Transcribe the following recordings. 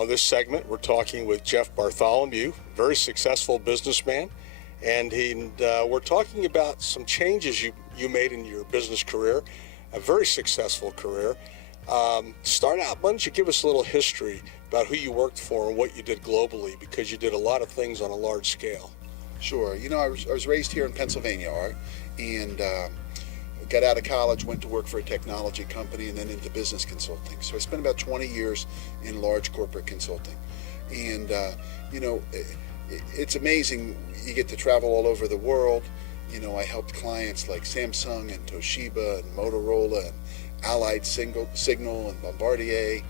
On this segment, we're talking with Jeff Bartholomew, very successful businessman, and we're talking about some changes you made in your business career, a very successful career. Start out, why don't you give us a little history about who you worked for and what you did globally, because you did a lot of things on a large scale. Sure. You know, I was raised here in Pennsylvania, Art, and got out of college, went to work for a technology company, and then into business consulting. So I spent about 20 years in large corporate consulting. And, you know, it's amazing. You get to travel all over the world. You know, I helped clients like Samsung and Toshiba and Motorola and Allied Signal and Bombardier,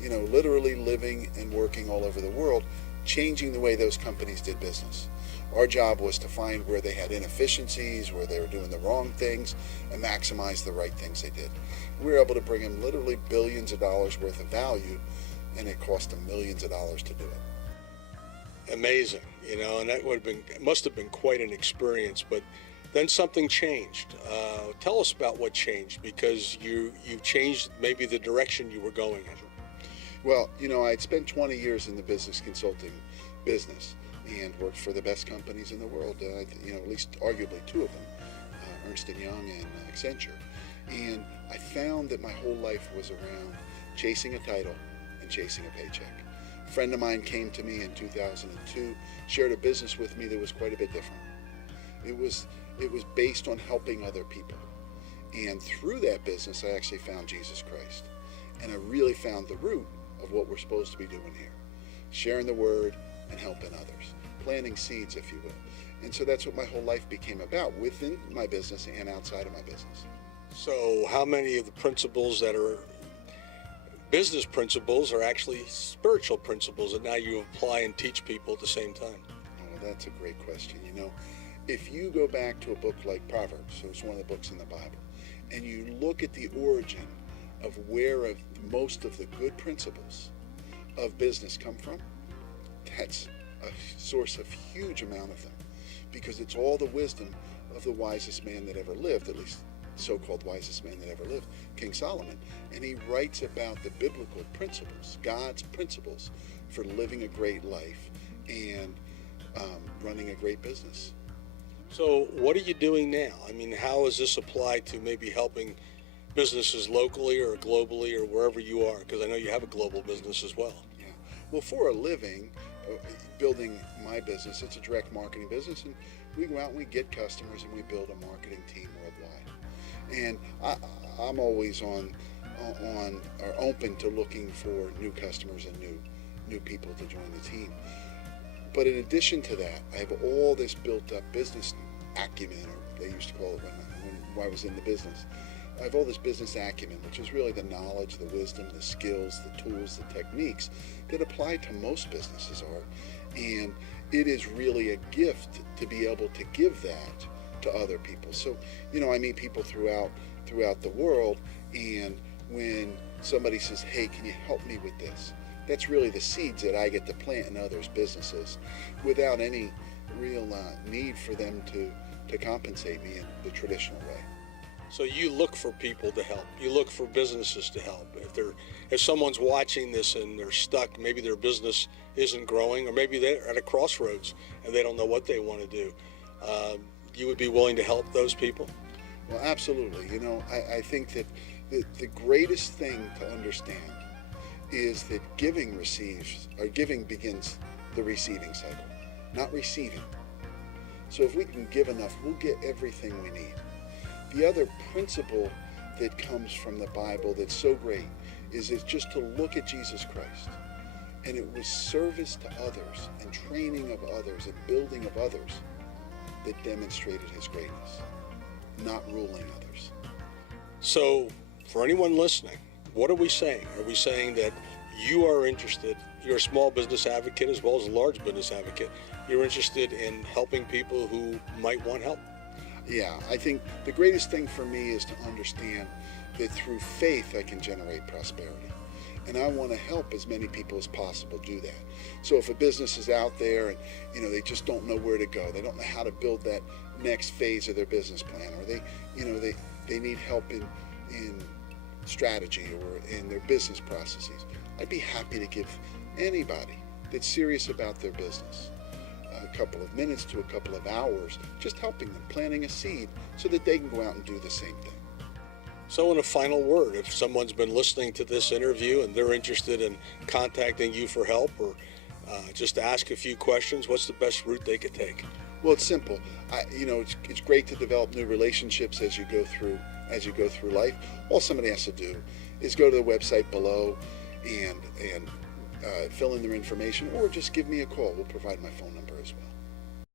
you know, literally living and working all over the world, changing the way those companies did business. Our job was to find where they had inefficiencies, where they were doing the wrong things, and maximize the right things they did. We were able to bring them literally billions of dollars worth of value, and it cost them millions of dollars to do it. Amazing, you know, and that must have been quite an experience. But then something changed. Tell us about what changed, because you changed maybe the direction you were going in. Well, you know, I had spent 20 years in the business consulting business and worked for the best companies in the world, you know, at least arguably two of them, Ernst & Young and Accenture. And I found that my whole life was around chasing a title and chasing a paycheck. A friend of mine came to me in 2002, shared a business with me that was quite a bit different. It was based on helping other people. And through that business, I actually found Jesus Christ. And I really found the root of what we're supposed to be doing here. Sharing the word and helping others. Planting seeds, if you will. And so that's what my whole life became about, within my business and outside of my business. So how many of the principles that are business principles are actually spiritual principles that now you apply and teach people at the same time? Oh, that's a great question. You know, if you go back to a book like Proverbs, so it's one of the books in the Bible, and you look at the origin of where most of the good principles of business come from, that's a source of huge amount of them, because it's all the wisdom of the wisest man that ever lived, at least so-called wisest man that ever lived, King Solomon. And he writes about the biblical principles, God's principles for living a great life and running a great business. So what are you doing now? I mean, how does this apply to maybe helping businesses locally or globally or wherever you are? Because I know you have a global business as well. Yeah. Well, for a living, building my business, it's a direct marketing business, and we go out and we get customers and we build a marketing team worldwide. And I'm always on or open to looking for new customers and new people to join the team. But in addition to that, I have all this built up business acumen, or they used to call it when I was in the business. I have all this business acumen, which is really the knowledge, the wisdom, the skills, the tools, the techniques that apply to most businesses are. And it is really a gift to be able to give that to other people. So, you know, I meet people throughout the world, and when somebody says, hey, can you help me with this? That's really the seeds that I get to plant in others' businesses without any real need for them to compensate me in the traditional way. So you look for people to help. You look for businesses to help. If someone's watching this and they're stuck, maybe their business isn't growing, or maybe they're at a crossroads and they don't know what they want to do, you would be willing to help those people? Well, absolutely. You know, I think that the greatest thing to understand is that giving begins the receiving cycle, not receiving. So if we can give enough, we'll get everything we need. The other principle that comes from the Bible that's so great is just to look at Jesus Christ. And it was service to others and training of others and building of others that demonstrated his greatness, not ruling others. So for anyone listening, what are we saying? Are we saying that you are interested, you're a small business advocate as well as a large business advocate, you're interested in helping people who might want help? Yeah, I think the greatest thing for me is to understand that through faith I can generate prosperity. And I want to help as many people as possible do that. So if a business is out there and, you know, they just don't know where to go, they don't know how to build that next phase of their business plan, or they need help in strategy or in their business processes, I'd be happy to give anybody that's serious about their business. A couple of minutes to a couple of hours, just helping them, planting a seed so that they can go out and do the same thing. So in a final word, if someone's been listening to this interview and they're interested in contacting you for help or just ask a few questions, what's the best route they could take? Well, it's simple. It's great to develop new relationships as you go through life. All somebody has to do is go to the website below and fill in their information, or just give me a call. We'll provide my phone number as well.